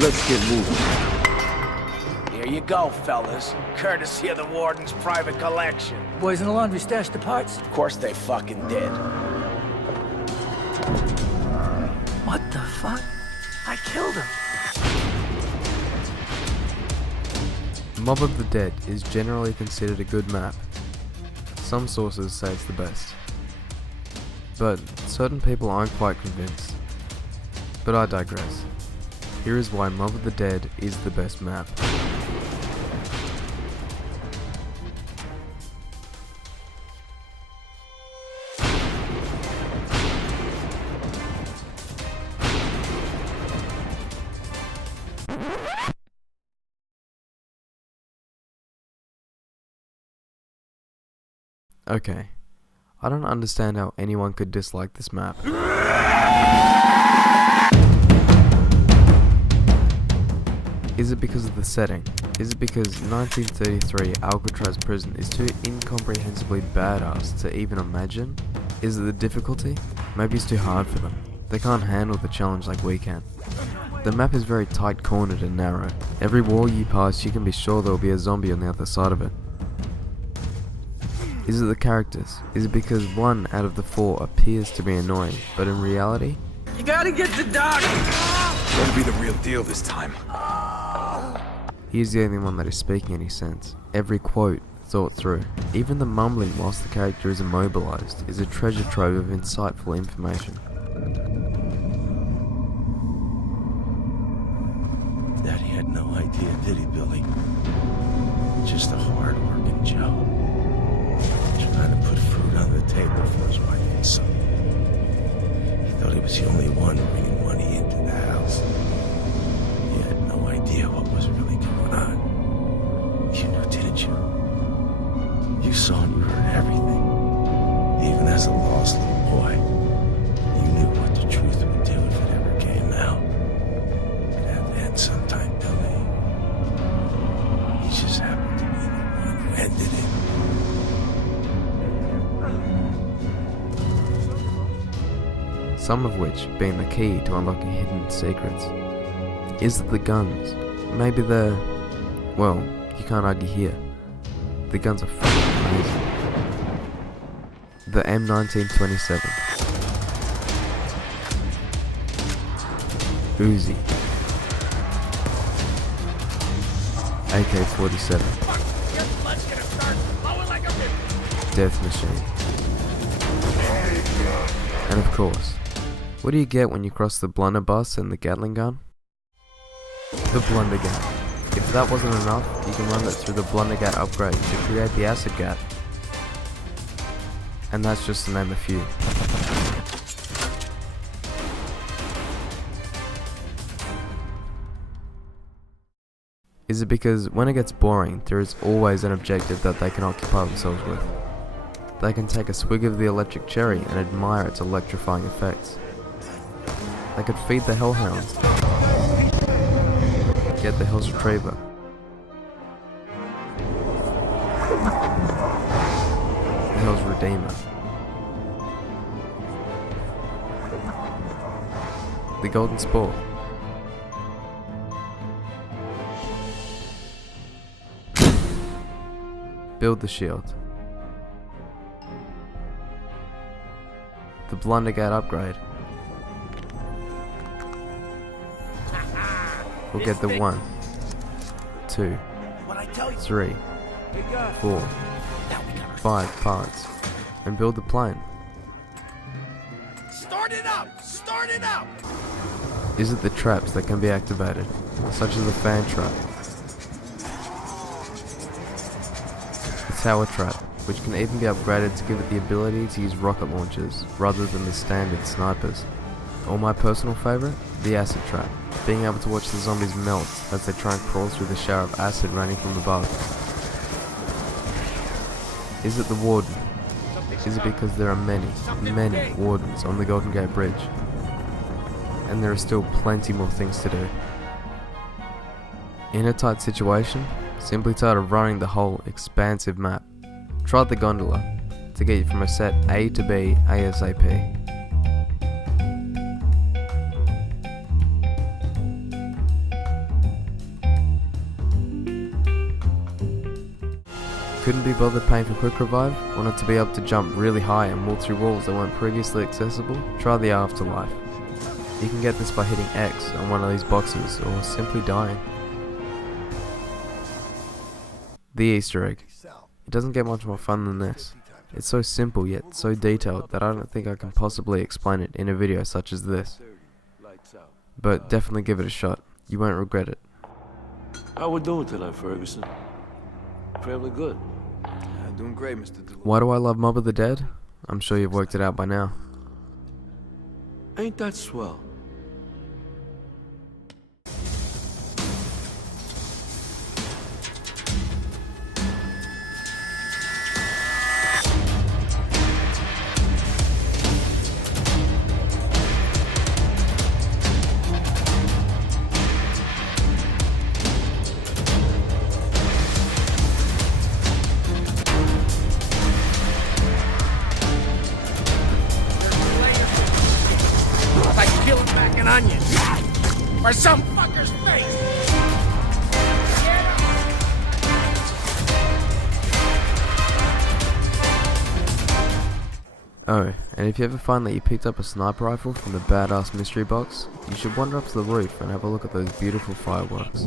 Let's get moving. Here you go, fellas. Courtesy of the Warden's private collection. Boys in the laundry stashed the parts? Of course they fucking did. What the fuck? I killed him. Mob of the Dead is generally considered a good map. Some sources say it's the best. But certain people aren't quite convinced. But I digress. Here is why Mob of the Dead is the best map. Okay, I don't understand how anyone could dislike this map. Is it because of the setting? Is it because 1933 Alcatraz prison is too incomprehensibly badass to even imagine? Is it the difficulty? Maybe it's too hard for them. They can't handle the challenge like we can. The map is very tight cornered and narrow. Every wall you pass you can be sure there will be a zombie on the other side of it. Is it the characters? Is it because 1 out of the 4 appears to be annoying, but in reality? You gotta get the dog! Better be the real deal this time. He is the only one that is speaking any sense. Every quote thought through. Even the mumbling whilst the character is immobilized is a treasure trove of insightful information. Daddy had no idea, did he, Billy? Just a hard-working Joe. Trying to put food on the table for his wife and son. He thought he was the only one bringing money into the house. He had no idea what was really going on. You knew, didn't you? You saw and you heard everything. Even as a lost little boy, you knew what the truth would do if it ever came out. It had to end sometime, Billy. He just happened to be the one who ended it. Some of which being the key to unlocking hidden secrets. Is it the guns? Maybe they're... well, you can't argue here. The guns are fucking amazing. The M1927, Uzi, AK-47, Death Machine, and of course, what do you get when you cross the blunderbuss and the Gatling gun? The Blundergat. If that wasn't enough, you can run that through the Blundergat upgrade to create the Acid Gat. And that's just to name a few. Is it because when it gets boring, there is always an objective that they can occupy themselves with? They can take a swig of the electric cherry and admire its electrifying effects. They could feed the hellhounds, get the Hell's Retriever, the Hell's Redeemer, the Golden Spore, build the shield, the Blundergat upgrade. We'll get the 1, 2, 3, 4, 5 parts, and build the plane. Start it up! Start it up! Is it the traps that can be activated, such as the fan trap, the tower trap, which can even be upgraded to give it the ability to use rocket launchers rather than the standard snipers? Or my personal favourite, the acid trap, being able to watch the zombies melt as they try and crawl through the shower of acid raining from above. Is it the warden? Is it because there are many wardens on the Golden Gate Bridge? And there are still plenty more things to do. In a tight situation, simply tired of running the whole expansive map, try the gondola to get you from a set A to B ASAP. Couldn't be bothered paying for quick revive? Wanted to be able to jump really high and walk through walls that weren't previously accessible? Try the Afterlife. You can get this by hitting X on one of these boxes or simply dying. The Easter egg. It doesn't get much more fun than this. It's so simple yet so detailed that I don't think I can possibly explain it in a video such as this. But definitely give it a shot. You won't regret it. How we doing tonight, Ferguson? Fairly good. Doing great, Mr. DeLuca. Why do I love Mob of the Dead? I'm sure you've worked it out by now. Ain't that swell? Like peeling back an onion. Or some fucker's face. Oh, and if you ever find that you picked up a sniper rifle from the badass mystery box, you should wander up to the roof and have a look at those beautiful fireworks.